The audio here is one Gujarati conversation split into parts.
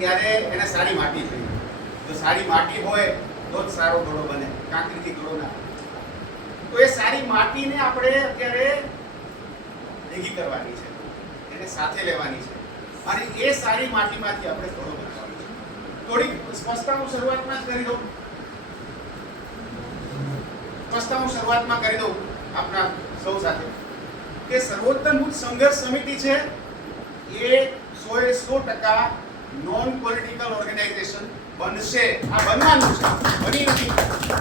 ત્યારે એને સારી માટી જોઈએ જો સારી માટી હોય, તો જ સારો ઘડો બને. કાંકરીથી ઘડો ના તો એ સારી માટીને આપણે અત્યારે ભેગી કરવાની છે. એને સાથે લેવાની છે. અને એ સારી માટીમાંથી આપણે ઘડો બનાવવાનો છે. થોડીક સ્પષ્ટતા હું શરૂઆતમાં જ કરી દઉં. સ્પષ્ટતા હું શરૂઆતમાં કરી દઉં આપણા સૌ સાથે. કે સર્વોત્તમ સંઘર્ષ સમિતિ છે એ સો એ સો ટકા નોન પોલિટિકલ ઓર્ગેનાઇઝેશન બનશે. આ બનવાનું છે. બની નથી.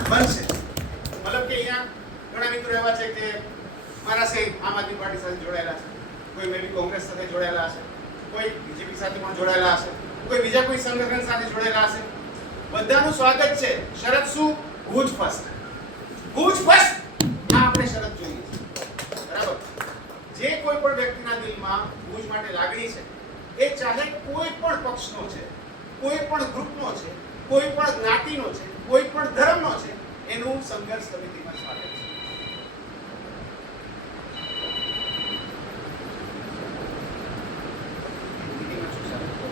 બનશે. મતલબ કે અહીંયા ઘણા મિત્રો એવા છે કે મારા સે આમ આદમી પાર્ટી સાથે જોડાયેલા છે. કોઈ મેબી કોંગ્રેસ સાથે જોડાયેલા હશે. કોઈ બીજેપી સાથે પણ જોડાયેલા હશે. કોઈ બીજા કોઈ સંગઠન સાથે જોડાયેલા હશે. બધાનું સ્વાગત છે. શરત શું? ભુજ ફર્સ્ટ ભુજ ફર્સ્ટ આ આપણે શરત જોઈએ છે. બરાબર? જે કોઈ પણ વ્યક્તિના દિલમાં ભુજ માટે લાગણી છે એ ચાહે કોઈ પણ પક્ષનો છે, કોઈ પણ ગ્રુપનો છે, કોઈ પણ જ્ઞાતિનો છે, કોઈ પણ ધર્મનો છે, એનું સંઘર્ષ સમિતિમાં સ્વાગત છે.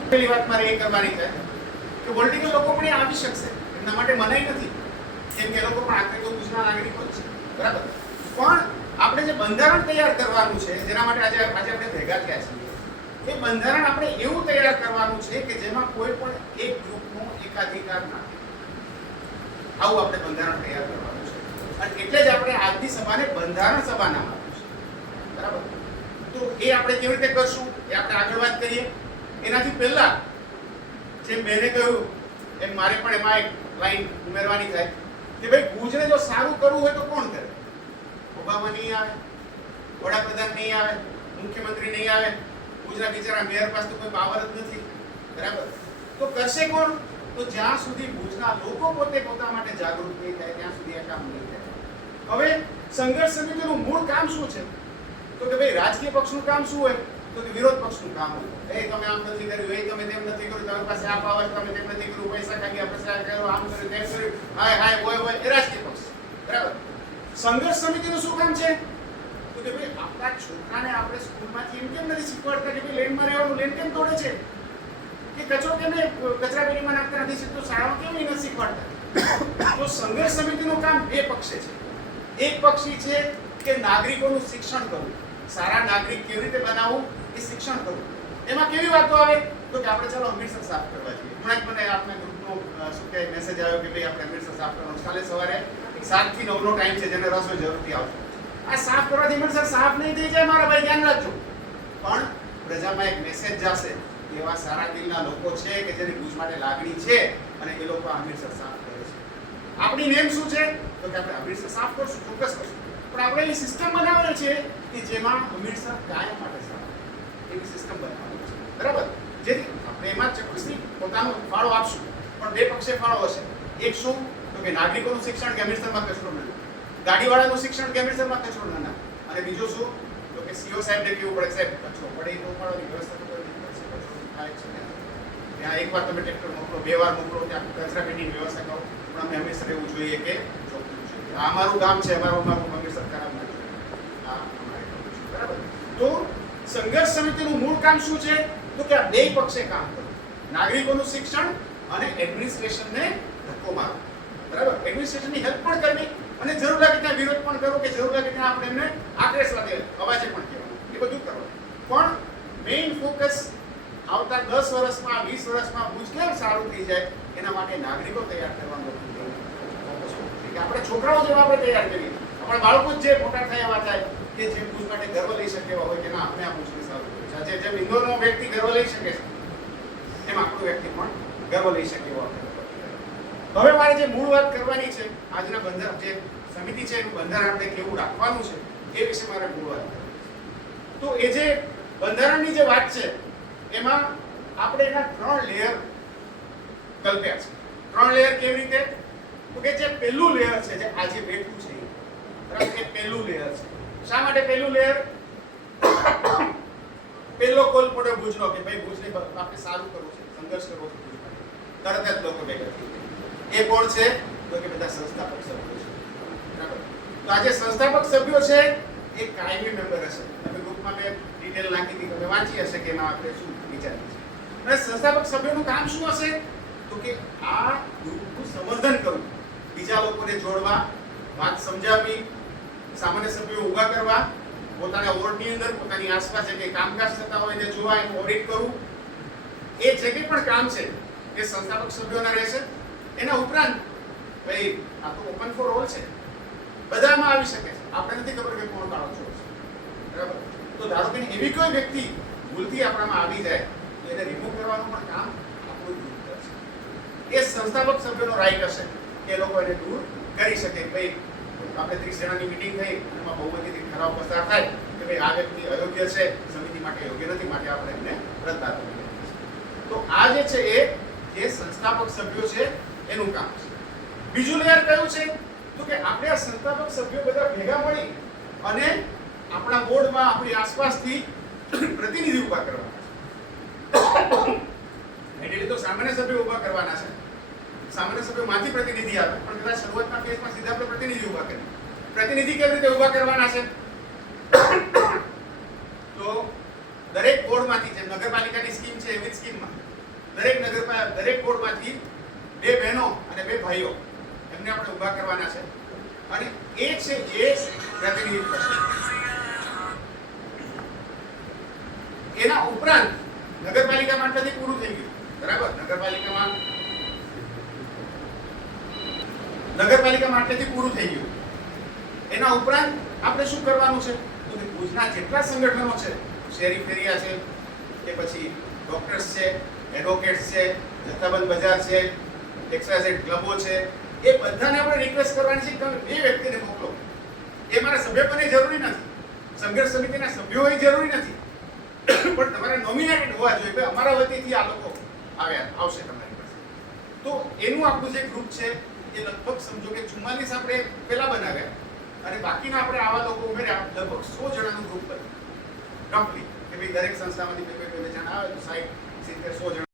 પહેલી વાત મારે એ કરવાની છે કે પોલિટિકલ લોકો પણ આવી શકશે, એમના માટે મનાઈ નથી, કેમ કે એ લોકો પણ આખરે તો ગુજરાત નાગરિકો છે, બરાબર? પણ આપણે જે બંધારણ તૈયાર કરવાનું છે, જેના માટે આજે આજે આપણે ભેગા થયા છીએ એ બંધારણ આપણે એવું તૈયાર કરવાનું છે કે જેમાં કોઈ પણ એક ગ્રુપનો એકાધિકાર ના આવું આપણે બંધારણ તૈયાર કરવાનું છે. અને એટલે જ આપણે આજની સભાને બંધારણ સભા નામ આપ્યું છે. બરાબર? તો એ આપણે કેવી રીતે કરશું? એ આપણે આગળ વાત કરીએ. એનાથી પહેલા જેમ બેને કહ્યું, એમ મારે પણ એમાં એક લાઈન ઉમેરવાની થાય કે ભાઈ ગુજરે જો સારું કરવું હોય તો કોણ કરે? ઓબામા નહીં આવે, વડાપ્રધાન નહીં આવે, મુખ્યમંત્રી નહીં આવે ભુજના બિચારા મેયર પાસે તો કોઈ પાવર જ નથી. બરાબર? તો કરશે કોણ? તો જ્યાં સુધી ભુજના લોકો પોતે પોતા માટે જાગૃત નહીં થાય, ત્યાં સુધી આ કામ નહીં થાય. હવે સંઘર્ષ સમિતિનું મૂળ કામ શું છે? તો કે ભાઈ રાજકીય પક્ષનું કામ શું હોય? તો કે વિરોધ પક્ષનું કામ હોય. એ તમે આમ નથી કર્યું, એ તમે તેમ નથી કર્યું, તમારી પાસે આ પાવર તમે તેમ નથી કર્યું, પૈસા કાઢ્યા પછી આ કર્યો, આમ કર્યું, તેમ કર્યું. હાય હાય, હોય હોય, એ રાજકીય પક્ષ. બરાબર? સંઘર્ષ સમિતિનું શું કામ છે? કે ભાઈ આપણા છોકરાને આપણે સ્કૂલમાંથી એમ કેમ નથી શીખવાડતા કે ભાઈ લેનમાં રહેવાનું? લેન કેમ તોડે છે? કે કચરો કેમ કચરા પેટીમાં નાખતા નથી શીખતો? શાળામાં કેમ નથી શીખવાડતા? તો સંઘર્ષ સમિતિનું કામ બે પક્ષે છે. એક પક્ષી છે કે નાગરિકોનું શિક્ષણ કરવું. સારા નાગરિક કેવી રીતે બનાવવું? એ શિક્ષણ કરવું. એમાં કેવી વાતો આવે? તો કે આપણે ચાલો અમૃતસર સાફ કરવા જોઈએ. હમણાં જ મને આપના ગ્રુપનો શું કહે મેસેજ આવ્યો કે ભાઈ આપણે અમૃતસર સાફ કરવાનું. કાલે સવારે સાતથી નવ નો ટાઈમ છે, જેને રસ જરૂરથી આવજો આ સાફ કરવાથી અમૃતસર સાફ નહીં થઈ જાય, મારા ભાઈ ધ્યાન રાખજો. પણ પ્રજામાં એક મેસેજ જશે, એવા સારા દિલના લોકો છે કે જેની ગુજ માટે લાગણી છે અને એ લોકો આ અમૃતસર સાફ કરે છે. આપણી નેમ શું છે? તો કે આપણે અમૃતસર સાફ કરશું, ચોક્કસ કરશું. પણ આપણે એવી સિસ્ટમ બનાવેલી છે કે જેમાં અમૃતસર કાયમ માટે સાફ એવી સિસ્ટમ બનાવેલી છે. બરાબર? જેથી આપણે એમાં ચોક્કસથી પોતાનો ફાળો આપશું. પણ બે પક્ષે ફાળો હશે. એક શું? તો કે નાગરિકોનું શિક્ષણ કે અમીરસરમાં કશું નાખે. ગાડીવાળાનું શિક્ષણ કે અમૃતસરમાં કચરો ન નાખે. અને બીજું શું? તો કે સીઓ સાહેબને કેવું પડે? સાહેબ કચરો પડે એ પણ વ્યવસ્થા થાય છે. ત્યાં એકવાર તમે ટ્રેક્ટર મોકલો, બે વાર મોકલો, ત્યાં કચરા પેટીની વ્યવસ્થા કરો. પણ અમે હંમેશા એવું જોઈએ કે ચોખ્ખું આ અમારું ગામ છે, અમારું અમારું હંમેશા ખરાબ ના આ અમારે બરાબર? તો સંઘર્ષ સમિતિનું મૂળ કામ શું છે? તો કે આ બે પક્ષે કામ કરવું નાગરિકોનું શિક્ષણ અને એડમિનિસ્ટ્રેશનને ધક્કો મારવો. બરાબર? એડમિનિસ્ટ્રેશનની હેલ્પ પણ કરવી અને જરૂર લાગે ત્યાં વિરોધ પણ કરો કે જરૂર લાગે ત્યાં આપણે એમને આખરે સાથે અવાજે પણ કહેવાનું એ બધું કરવાનું. પણ મેઇન ફોકસ આવતા દસ વર્ષમાં, વીસ વર્ષમાં ભુજ સારું થઈ જાય, એના માટે નાગરિકો તૈયાર કરવાનો આપણે છોકરાઓ જેવા આપણે તૈયાર કરીએ. આપણા બાળકો જ જે મોટા થાય થાય, કે જે પૂછ માટે ગર્વ લઈ શકે એવા હોય કે ના, આપણે આ ભુજને સારું આજે જેમ ઇન્દોરનો વ્યક્તિ ગર્વ લઈ શકે છે, એમ આપણો વ્યક્તિ પણ ગર્વ લઈ શકે એવો. હવે મારે જે મૂળ વાત કરવાની છે આજના બંધારણ જે સમિતિ છે એનું બંધારણ આપણે કેવું રાખવાનું છે એ વિશે મારે મૂળ વાત તો એ જે બંધારણની જે વાત છે એમાં આપણે એના ત્રણ લેયર કલ્પ્યા છે. ત્રણ લેયર કેવી રીતે? તો કે જે પહેલું લેયર છે જે આજે બેઠું છે એ, પહેલું લેયર છે. શા માટે પહેલું લેયર પહેલો કોલ પડ્યો ભુજનો કે ભાઈ ભુજને આપણે સારું કરવું છે સંઘર્ષ કરવો છે તરત જ લોકો ભેગા થઈ. એ કોણ છે? તો કે બધા સંસ્થાપક સભ્યો છે. બરાબર. તો આજે સંસ્થાપક સભ્યો છે એ કાયમી મેમ્બર હશે. તમે બુકમાં મેં ડિટેલ નાખી હતી, તમે વાંચી હશે કે એમાં આપણે શું વિચારીએ છીએ. અને સંસ્થાપક સભ્યોનું કામ શું હશે? તો કે આ ગ્રુપનું સંવર્ધન કરવું. બીજા લોકોને જોડવા, વાત સમજાવવી, સામાન્ય સભ્યો ઊભા કરવા, પોતાના વોર્ડની અંદર, પોતાની આસપાસ જે કામકાજ થતા હોય એને જોવા, એનું ઓડિટ કરવું. એ જે કંઈ પણ કામ છે, એ સંસ્થાપક સભ્યોના રહેશે. એના ઉપરાંત, ભાઈ, આ તો ઓપન ફોર ઓલ છે. બધામાં આવી શકે છે. આપણે નથી ખબર કે કોણ કાળો છે. બરાબર? તો ધારો કે એવી કોઈ વ્યક્તિ ભૂલથી આપણામાં આવી જાય, તો એને રિમૂવ કરવાનું પણ કામ આપણું દૂર કરશે એ સંસ્થાપક સભ્યોનો રાઈટ હશે કે એ લોકો એને દૂર કરી શકે. ભાઈ, આપણે ત્રીસ જણાની મિટિંગ થઈ, એમાં બહુમતીથી ઠરાવ પસાર થાય કે ભાઈ આ વ્યક્તિ અયોગ્ય છે, સમિતિ માટે યોગ્ય નથી, માટે આપણે એમને રદ તો આ જે છે એ, જે સંસ્થાપક સભ્યો છે એનું કામ છે. બીજું લેયર કયું છે? તો કે આપણે આ સંસ્થાપક સભ્યો બધા ભેગા મળી અને આપણા બોર્ડમાં આપણી આસપાસથી પ્રતિનિધિ ઊભા કરવાના છે. એટલે તો સામાન્ય સભ્યો ઊભા કરવાના છે. સામાન્ય સભ્યોમાંથી પ્રતિનિધિ આવે, પણ કદાચ શરૂઆતના ફેઝમાં સીધા આપણે પ્રતિનિધિ ઊભા કરીએ. પ્રતિનિધિ કેવી રીતે ઊભા કરવાના છે? તો દરેક બોર્ડમાંથી, જે નગરપાલિકાની સ્કીમ છે એવી સ્કીમમાં, દરેક નગરપા, દરેક બોર્ડમાંથી બે બહેનો અને બે ભાઈઓ. એમને આપણે ઊભા કરવાના છે. અને એ છે જે પ્રતિનિધિત્વ છે. એના ઉપરાંત નગરપાલિકા માટેથી પૂરું થઈ ગયું. બરાબર? નગરપાલિકામાં નગરપાલિકા માટેથી પૂરું થઈ ગયું. એના ઉપરાંત આપણે શું કરવાનું છે? તો ભુજના જેટલા સંગઠનો છે, શેરી ફેરિયા છે, કે પછી ડોક્ટર્સ છે, એડવોકેટ્સ છે, જથ્થાબંધ બજાર છે એક્સવાયઝેડ ક્લબો છે, એ બધાને આપણે રિક્વેસ્ટ કરવાની છે તમે બે વ્યક્તિને મોકલો. એ મારા સભ્યપદની જરૂરી નથી. સંઘર્ષ સમિતિના સભ્યો જરૂરી નથી. પણ તમારે નોમિનેટેડ હોવા જોઈએ અમારા વતીથી આ લોકો આવ્યા, આવશે તમારી પાસે. તો એનું આપણું જે ગ્રુપ છે, એ લગભગ સમજો કે ચુમ્માલીસ આપણે પહેલા બનાવ્યા. અને બાકીના આપણે આવા લોકો ઉમેર્યા, લગભગ સો જણાનું ગ્રુપ બન્યું. કમ્પ્લીટ કે ભાઈ દરેક સંસ્થામાંથી બે બે જણા આવે તો સાઈઠ, સિત્તેર, સો જણા